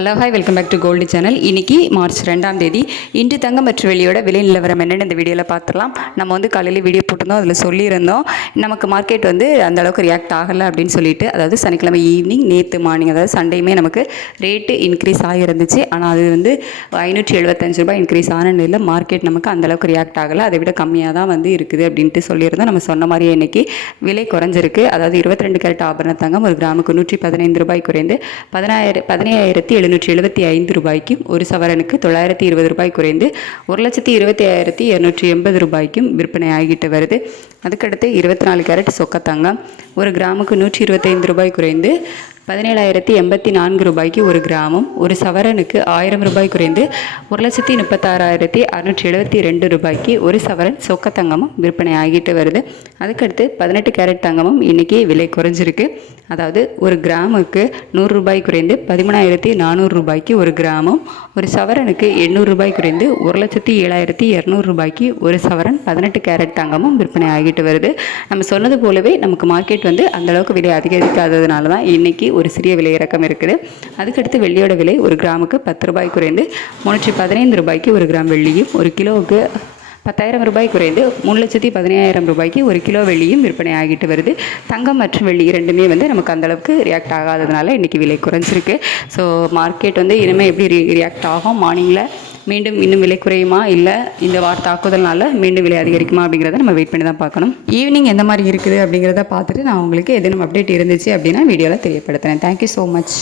Hello hi welcome back to gold channel. இன்றைக்கி March 2ஆம் தேதி இன்று தங்கம் மற்றும் வெள்ளியோட விலை நிலவரம் என்னென்னு இந்த வீடியோவில் பார்த்துடலாம். நம்ம வந்து காலையில் வீடியோ போட்டிருந்தோம், அதில் சொல்லியிருந்தோம் நமக்கு மார்க்கெட் வந்து அந்தளவுக்கு ரியாக்ட் ஆகலை அப்படின்னு சொல்லிட்டு. அதாவது சனிக்கிழமை ஈவினிங், நேற்று மார்னிங், அதாவது சண்டேயுமே நமக்கு ரேட்டு இன்க்ரீஸ் ஆகியிருந்துச்சு. ஆனால் அது வந்து 575 ரூபாய் இன்க்ரீஸ் ஆன நிலையில் மார்க்கெட் நமக்கு அந்தளவுக்கு ரியாக்ட் ஆகலை, அதை விட கம்மியாக தான் வந்து இருக்குது அப்படின்ட்டு சொல்லியிருந்தோம். நம்ம சொன்ன மாதிரியே இன்றைக்கி விலை குறைஞ்சிருக்கு. அதாவது 22 கேரட் ஆபரண தங்கம் ஒரு கிராமுக்கு 115 ரூபாய் குறைந்து 17,775 ரூபாய்க்கும், ஒரு சவரனுக்கு 920 ரூபாய் குறைந்து 1,25,280 ரூபாய்க்கும் விற்பனை ஆகிட்டு வருது. அதுக்கடுத்து 24 கேரட் சொக்க தங்கம் ஒரு கிராமுக்கு 125 ரூபாய் குறைந்து 17,084 ரூபாய்க்கு ஒரு கிராமும், ஒரு சவரனுக்கு 1000 ரூபாய் குறைந்து 1,36,672 ரூபாய்க்கு ஒரு சவரன் சொக்க தங்கமும் விற்பனை ஆகிட்டு வருது. அதுக்கடுத்து 18 கேரட் தங்கமும் இன்றைக்கி விலை குறைஞ்சிருக்கு. அதாவது ஒரு கிராமுக்கு 100 ரூபாய் குறைந்து 13,400 ரூபாய்க்கு ஒரு கிராமும், ஒரு சவரனுக்கு 800 ரூபாய் குறைந்து 1,07,200 ரூபாய்க்கு ஒரு சவரன் 18 கேரட் தங்கமும் விற்பனை ஆகிட்டு வருது. நம்ம சொன்னது போலவே நமக்கு மார்க்கெட் வந்து அந்தளவுக்கு விலை அதிகரிக்காததுனால தான் இன்றைக்கி ஒரு சிறிய விலை இறக்கம் இருக்குது. அதுக்கடுத்து வெள்ளியோட விலை ஒரு கிராமுக்கு 10 ரூபாய் குறைந்து 315 ரூபாய்க்கு ஒரு கிராம் வெள்ளியும், ஒரு கிலோவுக்கு 10,000 ரூபாய் குறைந்து 3,15,000 ரூபாய்க்கு ஒரு கிலோ வெள்ளியும் விற்பனை ஆகிட்டு வருது. தங்கம் மற்றும் வெள்ளி இரண்டுமே வந்து நமக்கு அந்தளவுக்கு ரியாக்ட் ஆகாததுனால இன்றைக்கி விலை குறைஞ்சிருக்கு. ஸோ மார்க்கெட் வந்து இனிமேல் எப்படி ரியாக்ட் ஆகும், மார்னிங்கில் மீண்டும் இன்னும் விலை குறையுமா, இல்லை இந்த வார தாக்குதல்னால மீண்டும் விலை அதிகரிக்குமா அப்படிங்கிறத நம்ம வெயிட் பண்ணி தான் பார்க்கணும். ஈவினிங் எந்த மாதிரி இருக்குது அப்படிங்கிறத பார்த்துட்டு நான் உங்களுக்கு எதுவும் அப்டேட் இருந்துச்சு அப்படின்னா வீடியோவில் தெரியப்படுத்துகிறேன். Thank you so much.